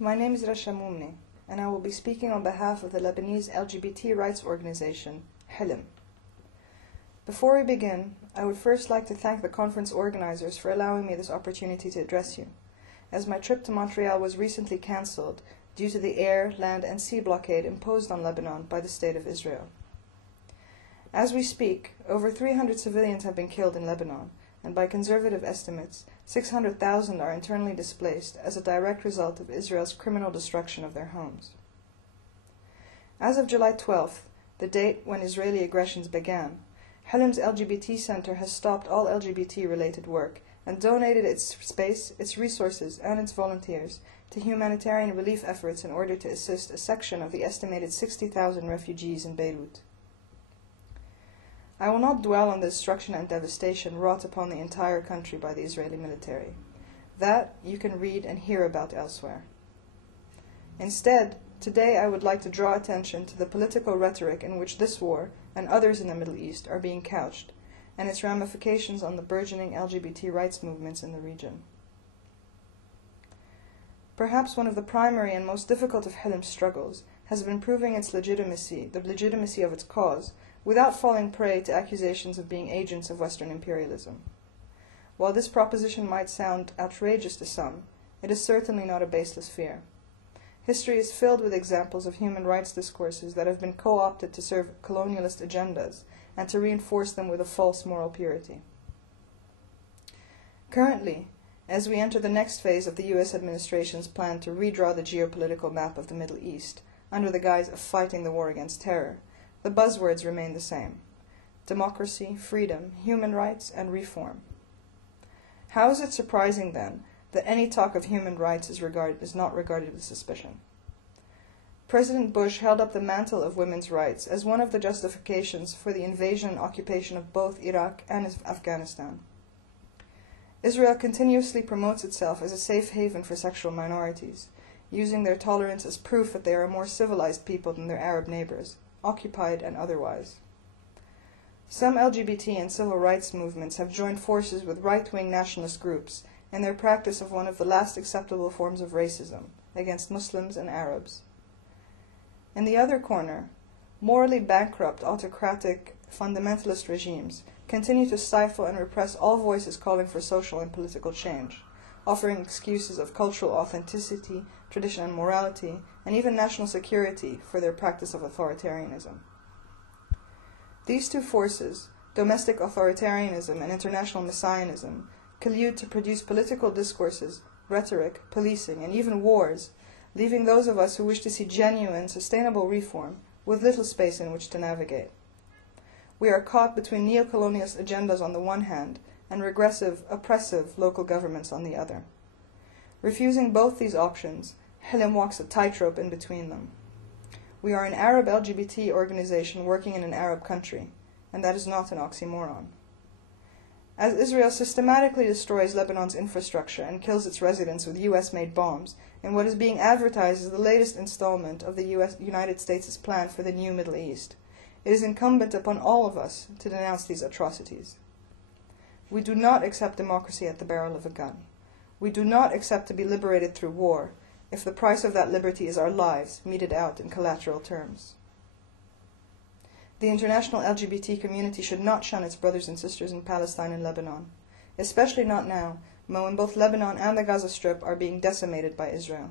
My name is Rasha Moumneh, and I will be speaking on behalf of the Lebanese LGBT rights organization, Helem. Before we begin, I would first like to thank the conference organizers for allowing me this opportunity to address you, as my trip to Montreal was recently cancelled due to the air, land, and sea blockade imposed on Lebanon by the State of Israel. As we speak, over 300 civilians have been killed in Lebanon, and by conservative estimates, 600,000 are internally displaced as a direct result of Israel's criminal destruction of their homes. As of July 12th, the date when Israeli aggressions began, Helem's LGBT Center has stopped all LGBT-related work and donated its space, its resources, and its volunteers to humanitarian relief efforts in order to assist a section of the estimated 60,000 refugees in Beirut. I will not dwell on the destruction and devastation wrought upon the entire country by the Israeli military. That you can read and hear about elsewhere. Instead, today I would like to draw attention to the political rhetoric in which this war, and others in the Middle East, are being couched, and its ramifications on the burgeoning LGBT rights movements in the region. Perhaps one of the primary and most difficult of Helem's struggles has been proving its legitimacy, the legitimacy of its cause, without falling prey to accusations of being agents of Western imperialism. While this proposition might sound outrageous to some, it is certainly not a baseless fear. History is filled with examples of human rights discourses that have been co-opted to serve colonialist agendas and to reinforce them with a false moral purity. Currently, as we enter the next phase of the U.S. administration's plan to redraw the geopolitical map of the Middle East, under the guise of fighting the war against terror, the buzzwords remain the same: democracy, freedom, human rights, and reform. How is it surprising, then, that any talk of human rights is not regarded with suspicion? President Bush held up the mantle of women's rights as one of the justifications for the invasion and occupation of both Iraq and Afghanistan. Israel continuously promotes itself as a safe haven for sexual minorities, using their tolerance as proof that they are a more civilized people than their Arab neighbors, occupied and otherwise. Some LGBT and civil rights movements have joined forces with right-wing nationalist groups in their practice of one of the last acceptable forms of racism against Muslims and Arabs. In the other corner, morally bankrupt autocratic fundamentalist regimes continue to stifle and repress all voices calling for social and political change, offering excuses of cultural authenticity, tradition and morality, and even national security for their practice of authoritarianism. These two forces, domestic authoritarianism and international messianism, collude to produce political discourses, rhetoric, policing, and even wars, leaving those of us who wish to see genuine, sustainable reform with little space in which to navigate. We are caught between neo-colonialist agendas on the one hand and regressive, oppressive local governments on the other. Refusing both these options, Helem walks a tightrope in between them. We are an Arab LGBT organization working in an Arab country, and that is not an oxymoron. As Israel systematically destroys Lebanon's infrastructure and kills its residents with US-made bombs in what is being advertised as the latest installment of the United States' plan for the new Middle East, it is incumbent upon all of us to denounce these atrocities. We do not accept democracy at the barrel of a gun. We do not accept to be liberated through war, if the price of that liberty is our lives, meted out in collateral terms. The international LGBT community should not shun its brothers and sisters in Palestine and Lebanon, especially not now, when both Lebanon and the Gaza Strip are being decimated by Israel.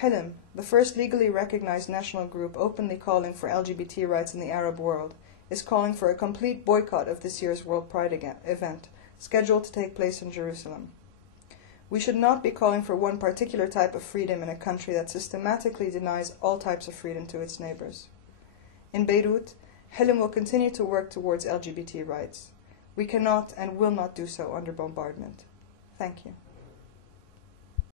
Helem, the first legally recognized national group openly calling for LGBT rights in the Arab world, is calling for a complete boycott of this year's World Pride event, scheduled to take place in Jerusalem. We should not be calling for one particular type of freedom in a country that systematically denies all types of freedom to its neighbors. In Beirut, Helem will continue to work towards LGBT rights. We cannot and will not do so under bombardment. Thank you.